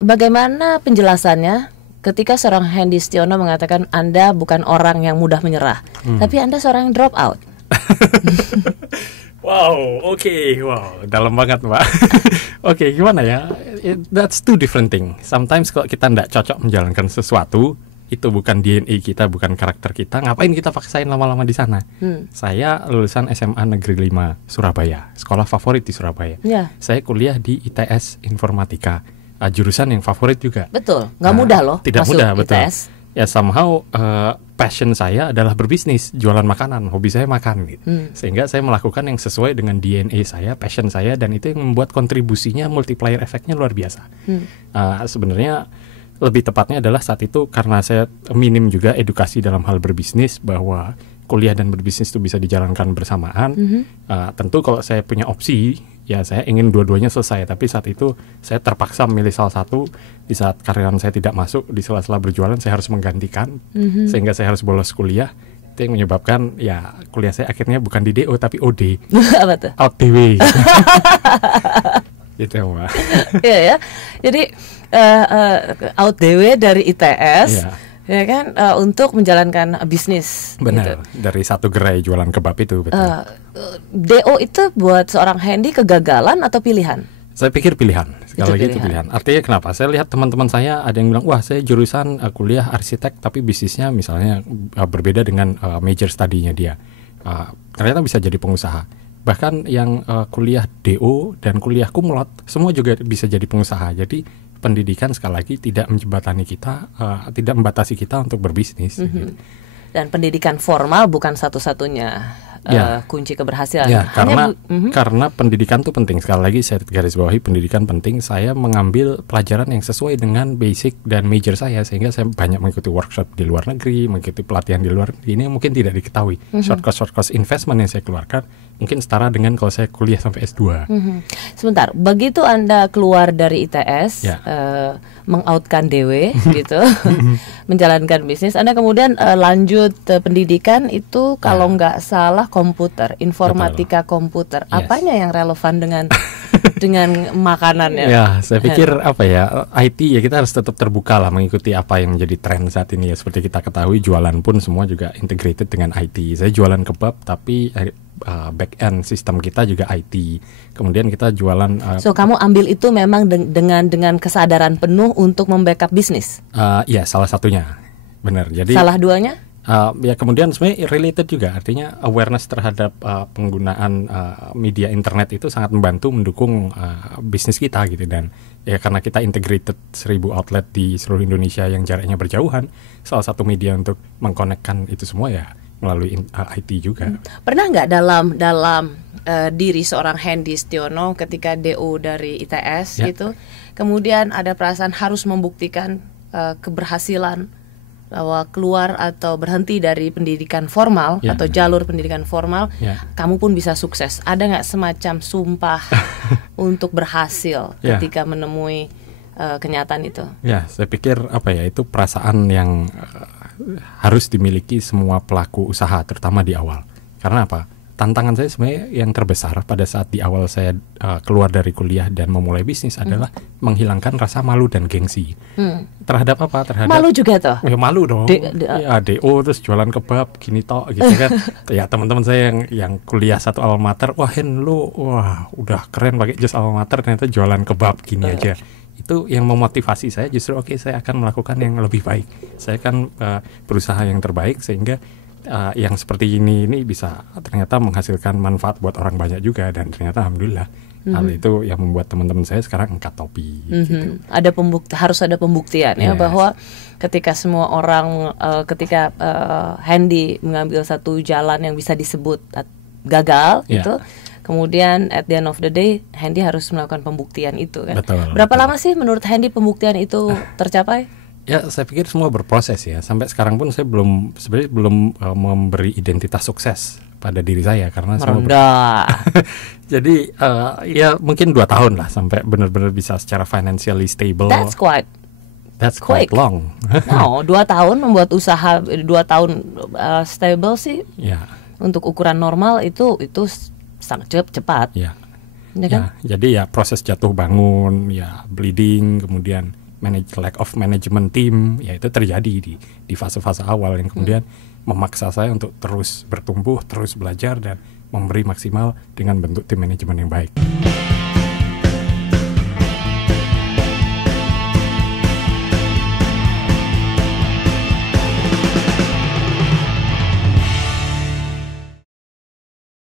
Bagaimana penjelasannya ketika seorang Hendy Stiono mengatakan Anda bukan orang yang mudah menyerah, tapi Anda seorang yang drop out? Wow, wow, dalam banget Mbak. Oke, gimana ya? That's two different thing. Sometimes kalau kita tidak cocok menjalankan sesuatu, itu bukan DNA kita, bukan karakter kita, ngapain kita paksain lama-lama di sana? Saya lulusan SMA Negeri 5 Surabaya, sekolah favorit di Surabaya. Saya kuliah di ITS Informatika, jurusan yang favorit juga. Betul, nggak mudah loh. Tidak masuk mudah, betul. ITS. Ya somehow passion saya adalah berbisnis, jualan makanan, hobi saya makan gitu. Sehingga saya melakukan yang sesuai dengan DNA saya, passion saya, dan itu yang membuat kontribusinya, multiplier efeknya luar biasa. Sebenarnya lebih tepatnya adalah saat itu karena saya minim juga edukasi dalam hal berbisnis, bahwa kuliah dan berbisnis itu bisa dijalankan bersamaan. Tentu kalau saya punya opsi, ya saya ingin dua-duanya selesai, tapi saat itu saya terpaksa memilih salah satu. Di saat karyawan saya tidak masuk, di sela-sela berjualan saya harus menggantikan, sehingga saya harus bolos kuliah. Itu yang menyebabkan ya kuliah saya akhirnya bukan di DO tapi OD. Apa tuh? Out the way. Gitu ya Mbak. Iya ya, jadi out the way dari ITS. Ya kan, untuk menjalankan bisnis. Benar, gitu. Dari satu gerai jualan kebab itu, betul. DO itu buat seorang Hendy kegagalan atau pilihan? Saya pikir pilihan, sekali lagi itu pilihan. Artinya kenapa? Saya lihat teman-teman saya ada yang bilang, wah saya jurusan kuliah arsitek tapi bisnisnya misalnya berbeda dengan major studinya dia. Ternyata bisa jadi pengusaha. Bahkan yang kuliah DO dan kuliah kumlot, semua juga bisa jadi pengusaha. Jadi pendidikan sekali lagi tidak menjembatani kita, tidak membatasi kita untuk berbisnis. Gitu. Dan pendidikan formal bukan satu-satunya kunci keberhasilan. Karena pendidikan itu penting. Sekali lagi saya garis bawahi, pendidikan penting. Saya mengambil pelajaran yang sesuai dengan basic dan major saya, sehingga saya banyak mengikuti workshop di luar negeri, mengikuti pelatihan di luar negeri. Ini mungkin tidak diketahui. Short cost investment yang saya keluarkan mungkin setara dengan kalau saya kuliah sampai S2. Sebentar, begitu Anda keluar dari ITS, mengoutkan DW gitu, menjalankan bisnis, Anda kemudian lanjut pendidikan itu kalau nggak salah komputer, informatika. Betul. Komputer. Apanya yang relevan dengan dengan makanannya? Ya, saya pikir IT ya kita harus tetap terbuka lah mengikuti apa yang menjadi tren saat ini ya. Seperti kita ketahui jualan pun semua juga integrated dengan IT. Saya jualan kebab tapi back end sistem kita juga IT. Kemudian kita jualan. So kamu ambil itu memang dengan kesadaran penuh untuk membackup bisnis? Ya salah satunya, benar. Jadi salah duanya? Ya kemudian sebenarnya related juga, artinya awareness terhadap penggunaan media internet itu sangat membantu mendukung bisnis kita gitu. Dan ya karena kita integrated 1000 outlet di seluruh Indonesia yang jaraknya berjauhan, salah satu media untuk mengkonekkan itu semua ya melalui IT juga. Pernah nggak dalam diri seorang Hendy Stiono ketika DO dari ITS gitu, kemudian ada perasaan harus membuktikan keberhasilan bahwa keluar atau berhenti dari pendidikan formal atau jalur pendidikan formal, kamu pun bisa sukses. Ada nggak semacam sumpah untuk berhasil ketika menemui kenyataan itu? Ya, saya pikir itu perasaan yang harus dimiliki semua pelaku usaha, terutama di awal. Karena apa? Tantangan saya sebenarnya yang terbesar pada saat di awal saya keluar dari kuliah dan memulai bisnis adalah menghilangkan rasa malu dan gengsi. Terhadap apa? Terhadap malu juga toh? Ya malu dong. DO terus jualan kebab gini tok gitu kan. Ya teman-teman saya yang kuliah satu alma mater, wah Hen lu udah keren pakai jas alma mater, ternyata jualan kebab gini aja. Itu yang memotivasi saya justru saya akan melakukan yang lebih baik. Saya akan berusaha yang terbaik sehingga yang seperti ini bisa ternyata menghasilkan manfaat buat orang banyak juga, dan ternyata alhamdulillah hal itu yang membuat teman-teman saya sekarang angkat topi. Gitu. Harus ada pembuktian ya bahwa ketika semua orang ketika Hendy mengambil satu jalan yang bisa disebut gagal itu, kemudian at the end of the day Hendy harus melakukan pembuktian itu kan. Berapa lama sih menurut Hendy pembuktian itu tercapai? Ya, saya pikir semua berproses ya. Sampai sekarang pun saya sebenarnya belum memberi identitas sukses pada diri saya karena jadi ya mungkin 2 tahun lah sampai benar-benar bisa secara financially stable. That's quite long. No, 2 tahun membuat usaha 2 tahun stable sih. Ya. Untuk ukuran normal itu sangat cepat. Ya. Ya kan? Jadi ya proses jatuh bangun, ya bleeding, kemudian lack of management team, ya itu terjadi di fase-fase awal yang kemudian memaksa saya untuk terus bertumbuh, terus belajar dan memberi maksimal dengan bentuk tim manajemen yang baik.